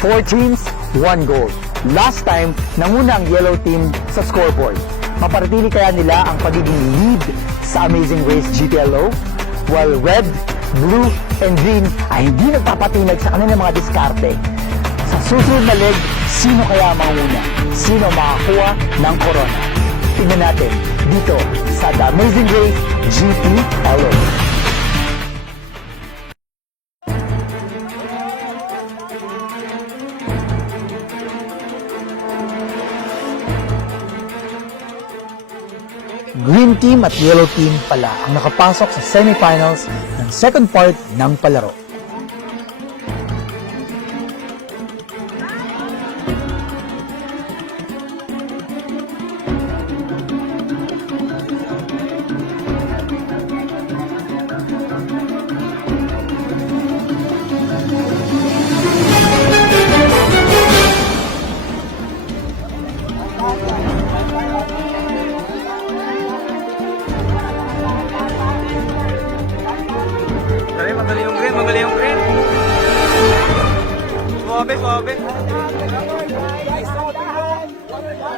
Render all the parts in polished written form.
4 teams, 1 goal. Last time, nanguna ang yellow team sa scoreboard. Maparatili kaya nila ang pagiging lead sa Amazing Race GPLO? While red, blue, and green ay hindi nagpapatinag sa kanilang mga diskarte. Sa susunod na leg, sino kaya ang manguna? Sino makakuha ng corona? Tingnan natin dito sa The Amazing Race GPLO. Green team at yellow team pala ang nakapasok sa semifinals ng second part ng palaro. Magaling yung green. Suabe.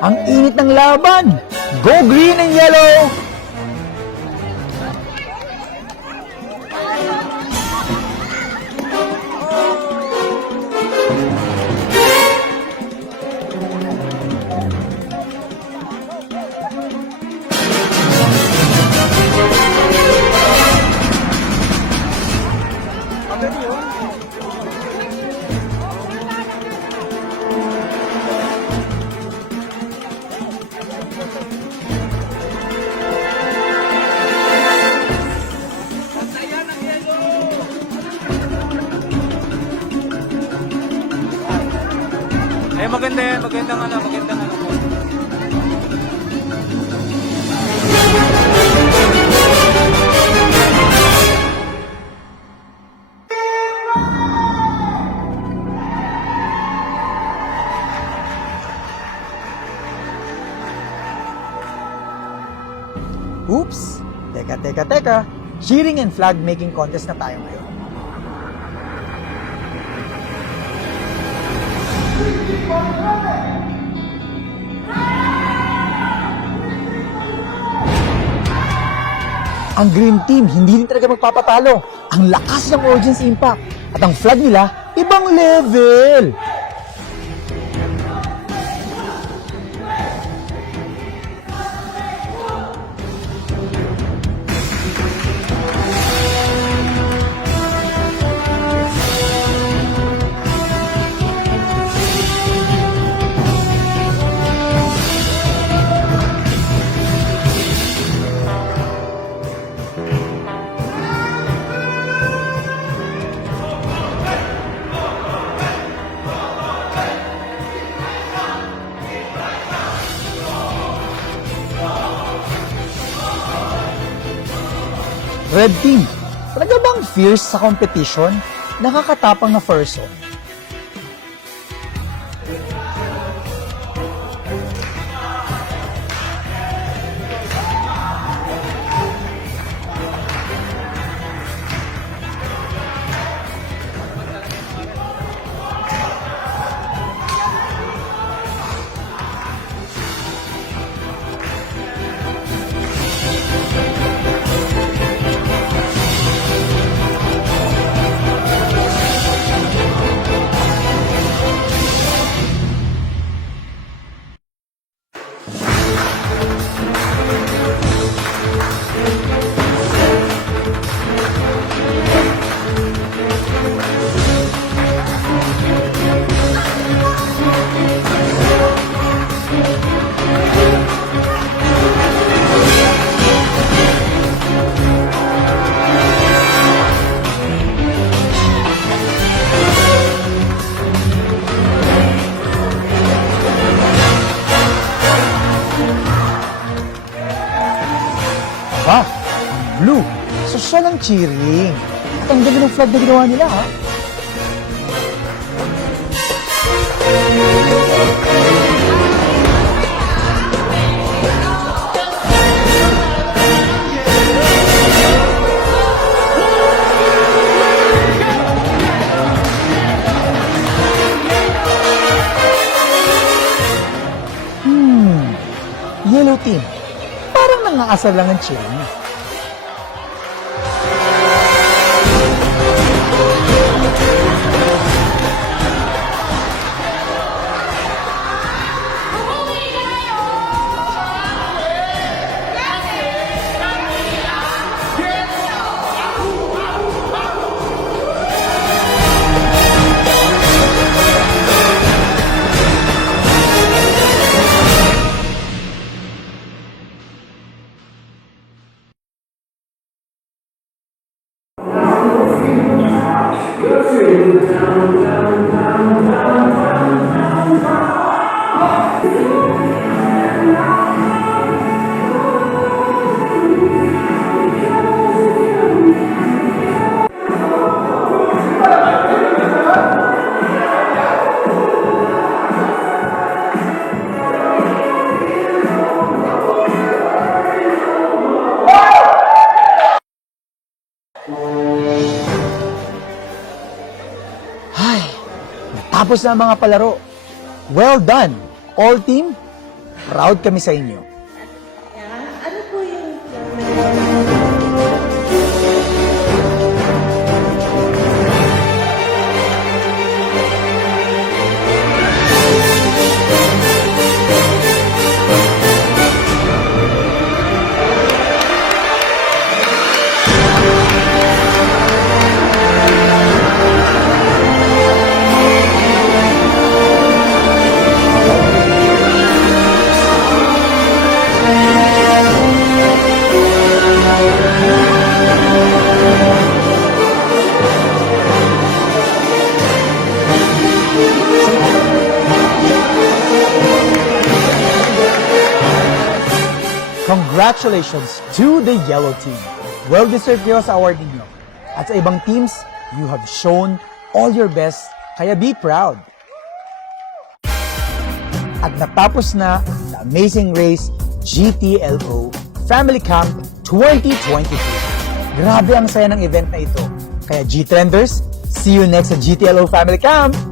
Ang init ng laban! Go green and yellow! Maganda yan, magandang ano. Oops! Teka. Cheering and flag making contest na tayo ngayon. Ang green team hindi rin talaga magpapatalo. Ang lakas ng audience impact. At ang flag nila, ibang level. Red team, talaga bang fierce sa competition? Nakakatapang na person. Aba, ang blue. Sosyal ang cheering. At ang ganda ng flag na ginawa nila, ha? team. Parang nangaasar lang ang cheering. Ay, natapos na ang mga palaro. Well done, all team. Proud kami sa inyo. Ano po yung Congratulations to the yellow team. Well-deserved kayo sa award ninyo. At sa ibang teams, you have shown all your best, kaya be proud. At natapos na the Amazing Race GTLO Family Camp 2023. Grabe ang saya ng event na ito. Kaya G-Trenders, see you next sa GTLO Family Camp!